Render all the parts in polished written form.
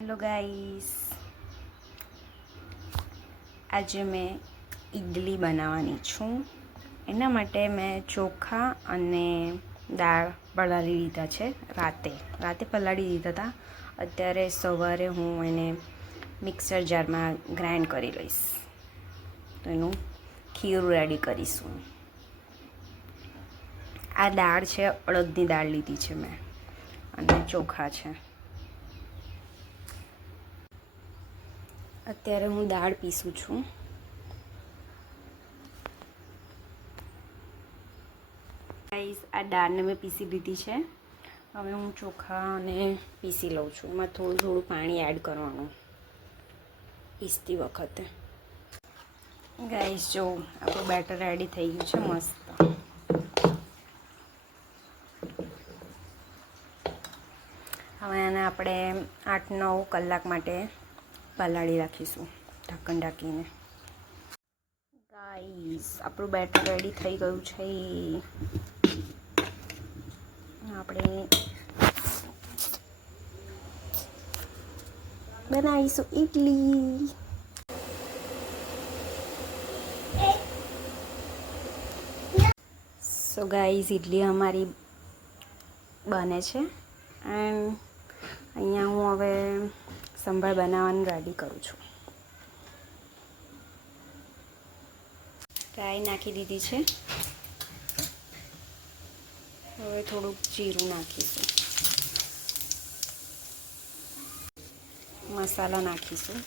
Hello guys, આજે મેં ઈડલી બનાવવાની છું. એના માટે મેં ચોખા અને દાળ પલાળી લીધા છે. રાતે પલાળી દીધા હતા. અત્યારે સવારે હું એને મિક્સર જારમાં ગ્રાઇન્ડ કરી લઈશ, તો એનું ખીરું રેડી કરીશું. આ દાળ છે, અડદની દાળ લીધી છે મેં, અને ચોખા છે. અત્યારે હું દાળ પીસું છું. ગાઈસ, આ દાળને મેં પીસી લીધી છે. હવે હું ચોખાને પીસી લઉં છું. એમાં થોડું પાણી એડ કરવાનું પીસતી વખતે. ગાઈસ, જો આપણું બેટર રેડી થઈ ગયું છે મસ્ત. હવે આને આપણે 8-9 કલાક માટે પલાળી રાખીશું ઢાંકણ ઢાંકીને. ગાઈસ, આપણું બેટર રેડી થઈ ગયું છે. આપણે બનાવીશું ઈડલી. સો ગાઈસ, ઈડલી અમારી બને છે. એન્ડ અહીંયા હું હવે સંભાર બનાવવાનું રેડી કરું છું. રાઈ નાખી દીધી છે. હવે થોડુંક જીરું નાખીશું, મસાલા નાખીશું,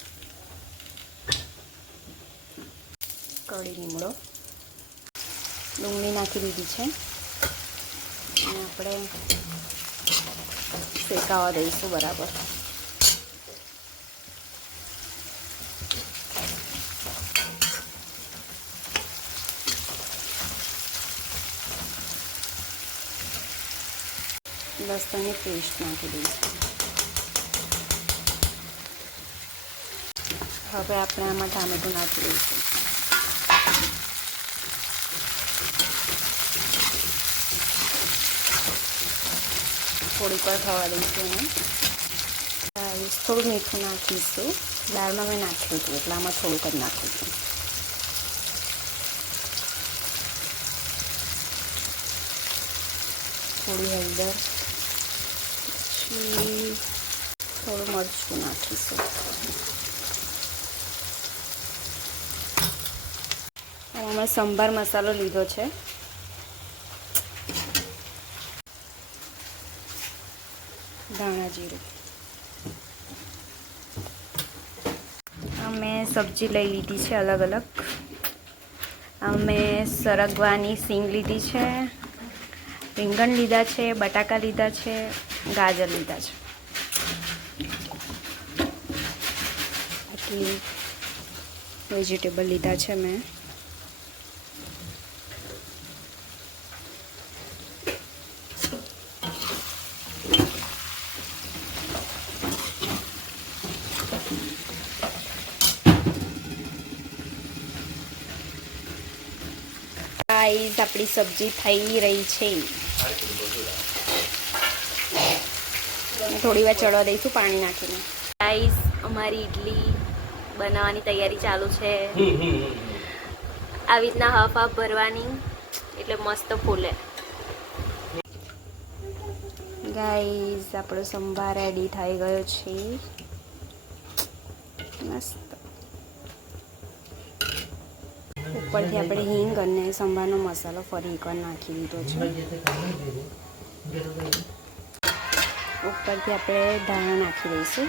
કળી લીમડો, ડુંગળી નાખી દીધી છે. અને આપણે શેકાવા દઈશું બરાબર. લસણની પેસ્ટ નાખી દઈશું. હવે આપણે આમાં ટામેટું નાખી દઈશું. થોડીક વાર થવા દઈશું એને. થોડું મીઠું નાખીશું. દાળમાં મેં નાખ્યું હતું એટલે આમાં થોડુંક જ નાખીશું. થોડી હળદર, પછી થોડું મરચું નાખીશું. આમાં સંભાર મસાલો લીધો છે. ધાણા જીરું. મેં સબ્જી લઈ લીધી છે અલગ અલગ. અમે સરગવાની સિંગ લીધી છે, રીંગણ લીધા છે, બટાકા લીધા છે, ગાજર લીધા છે. આટલી વેજીટેબલ લીધા છે મેં. ગાઈસ, આપણી સબ્જી થઈ રહી છે. થોડી વાર ચડવા દઈશું પાણી નાખીને. ગાઈસ, અમારી ઈડલી બનાવવાની તૈયારી ચાલુ છે. આવી રીતના હાફ ભરવાની એટલે મસ્ત ફૂલે. ગાઈસ, આપણો સંભાર રેડી થઈ ગયો છે મસ્ત. ઉપરથી આપણે હિંગ અને સંભારનો મસાલો ફરી એકવાર નાખી દીધો છે. ઉપરથી આપણે ધાણા નાખી દઈશું.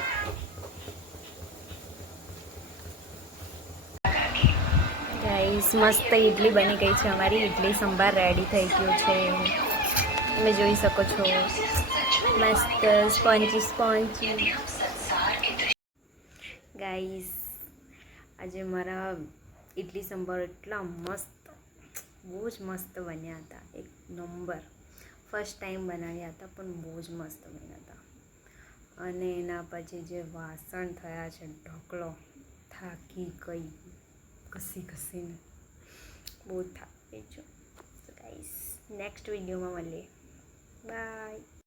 ગાઈસ, મસ્ત ઈડલી બની ગઈ છે. અમારી ઈડલી સંભાર રેડી થઈ ગયું છે. તમે જોઈ શકો છો, મસ્ત સ્પોન્જી. ગાઈસ, આજે મારા ઈડલી સંભાર એટલા મસ્ત, બહુ જ મસ્ત બન્યા હતા. એક નંબર. ફર્સ્ટ ટાઈમ બનાવ્યા હતા પણ બહુ જ મસ્ત બન્યા હતા. અને એના પછી જે વાસણ થયા છે, ઢોકળો થાકી ગઈ ઘસીને. બહુ થાકી છું. ગાઈસ, નેક્સ્ટ વિડીયોમાં મળીએ. બાય.